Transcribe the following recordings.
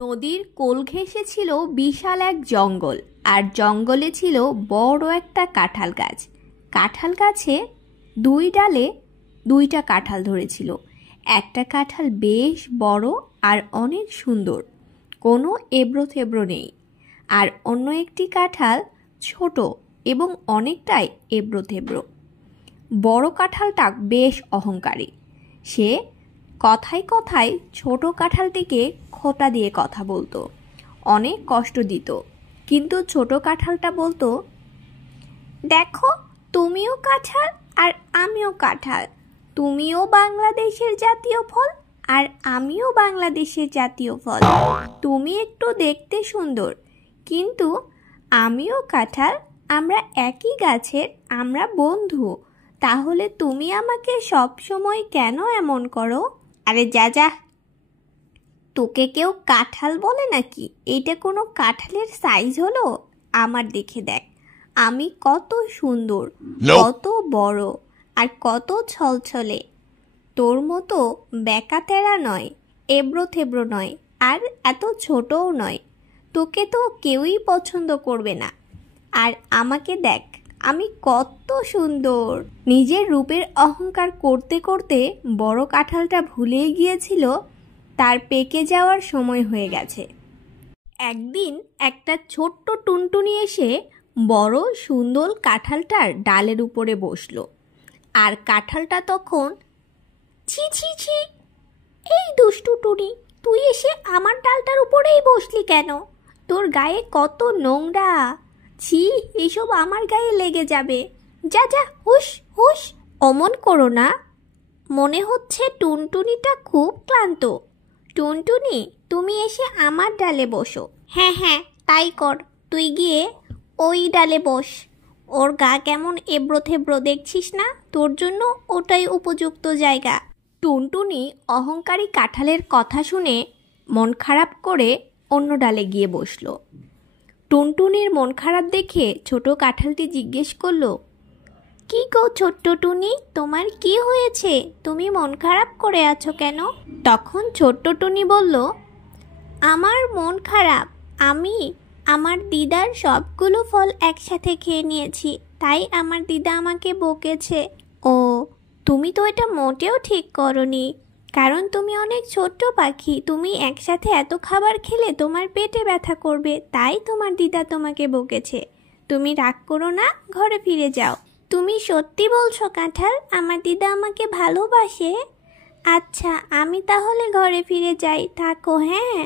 নদীর কোল ঘেঁষে ছিল বিশাল এক জঙ্গল, আর জঙ্গলে ছিল বড় একটা কাঁঠাল গাছ। কাঁঠাল গাছে দুই ডালে দুইটা কাঁঠাল ধরেছিল। একটা কাঁঠাল বেশ বড় আর অনেক সুন্দর, কোনো এবড়ো থেবড়ো নেই। আর অন্য একটি কাঁঠাল ছোট এবং অনেকটাই এবড়ো থেবড়ো। বড় কাঁঠালটা বেশ অহংকারী। সে কথায় কথায় ছোট কাঁঠালটিকে খোঁটা দিয়ে কথা বলতো, অনেক কষ্ট দিত। কিন্তু ছোট কাঁঠালটা বলতো, দেখো, তুমিও কাঁঠাল আর আমিও কাঁঠাল। তুমিও বাংলাদেশের জাতীয় ফল আর আমিও বাংলাদেশের জাতীয় ফল। তুমি একটু দেখতে সুন্দর, কিন্তু আমিও কাঁঠাল, আমরা একই গাছের, আমরা বন্ধু। তাহলে তুমি আমাকে সব সময় কেন এমন করো? আরে যা যা, তোকে কেউ কাঁঠাল বলে নাকি? এটা কোনো কাঁঠালের সাইজ হলো? আমার দেখে দেখ, আমি কত সুন্দর, কত বড় আর কত ছলছলে। তোর মতো বেকা তেরা নয়, এবড়ো থেবড়ো নয়, আর এত ছোটও নয়। তোকে তো কেউই পছন্দ করবে না। আর আমাকে দেখ, আমি কত সুন্দর। নিজের রূপের অহংকার করতে করতে বড় কাঁঠালটা ভুলেই গিয়েছিল তার পেকে যাওয়ার সময় হয়ে গেছে। একদিন একটা ছোট্ট টুনটুনি এসে বড় সুন্দর কাঁঠালটার ডালের উপরে বসলো। আর কাঁঠালটা তখন, ছি ছি ছি, এই দুষ্টু টুনি, তুই এসে আমার ডালটার উপরেই বসলি কেন? তোর গায়ে কত নোংরা। ছি, এসব আমার গায়ে লেগে যাবে। যা যা, হুশ হুশ। অমন করো না, মনে হচ্ছে টুনটুনিটা খুব ক্লান্ত। টুনটুনি, তুমি এসে আমার ডালে বসো। হ্যাঁ হ্যাঁ, তাই কর। তুই গিয়ে ওই ডালে বস। ওর গা কেমন এবড়ো থেবড়ো দেখছিস না? তোর জন্য ওটাই উপযুক্ত জায়গা। টুনটুনি অহংকারী কাঁঠালের কথা শুনে মন খারাপ করে অন্য ডালে গিয়ে বসলো। টুনটুনির মন খারাপ দেখে ছোট কাঁঠালটি জিজ্ঞেস করলো, কি গো ছোট্ট টুনি, তোমার কি হয়েছে? তুমি মন খারাপ করে আছো কেন? তখন ছোট্ট টুনি বলল, আমার মন খারাপ। আমি আমার দিদার সবগুলো ফল একসাথে খেয়ে নিয়েছি, তাই আমার দিদা আমাকে বকেছে। ও, তুমি তো এটা মোটেও ঠিক করনি, কারণ তুমি অনেক ছোট্ট পাখি। তুমি একসাথে এত খাবার খেলে তোমার পেটে ব্যথা করবে, তাই তোমার দিদা তোমাকে বকেছে। তুমি রাগ করো না, ঘরে ফিরে যাও। তুমি সত্যি বলছো কাঁঠাল, আমার দিদা আমাকে ভালোবাসে? আচ্ছা, আমি তাহলে ঘরে ফিরে যাই, থাকো হ্যাঁ।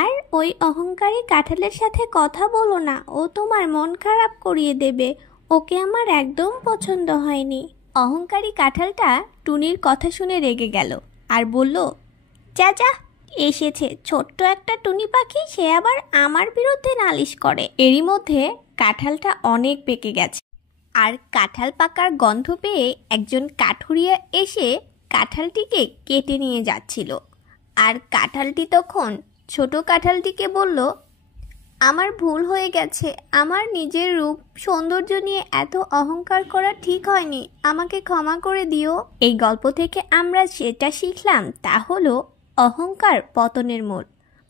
আর ওই অহংকারী কাঁঠালের সাথে কথা বলো না, ও তোমার মন খারাপ করিয়ে দেবে। ওকে আমার একদম পছন্দ হয়নি। অহংকারী কাঁঠালটা টুনির কথা শুনে রেগে গেল আর বলল, যা যা, এসেছে ছোট্ট একটা টুনি পাখি, সে আবার আমার বিরুদ্ধে নালিশ করে। এরই মধ্যে কাঁঠালটা অনেক পেকে গেছে, আর কাঁঠাল পাকার গন্ধ পেয়ে একজন কাঠুরিয়া এসে কাঁঠালটিকে কেটে নিয়ে যাচ্ছিল। আর কাঁঠালটি তখন ছোট কাঁঠালটিকে বলল, আমার ভুল হয়ে গেছে। আমার নিজের রূপ সৌন্দর্য নিয়ে এত অহংকার করা ঠিক হয়নি, আমাকে ক্ষমা করে দিও। এই গল্প থেকে আমরা যেটা শিখলাম তা হলো, অহংকার পতনের মূল।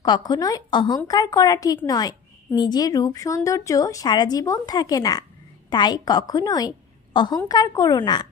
কখনোই অহংকার করা ঠিক নয়। নিজের রূপ সৌন্দর্য সারা জীবন থাকে না, তাই কখনোই অহংকার করো না।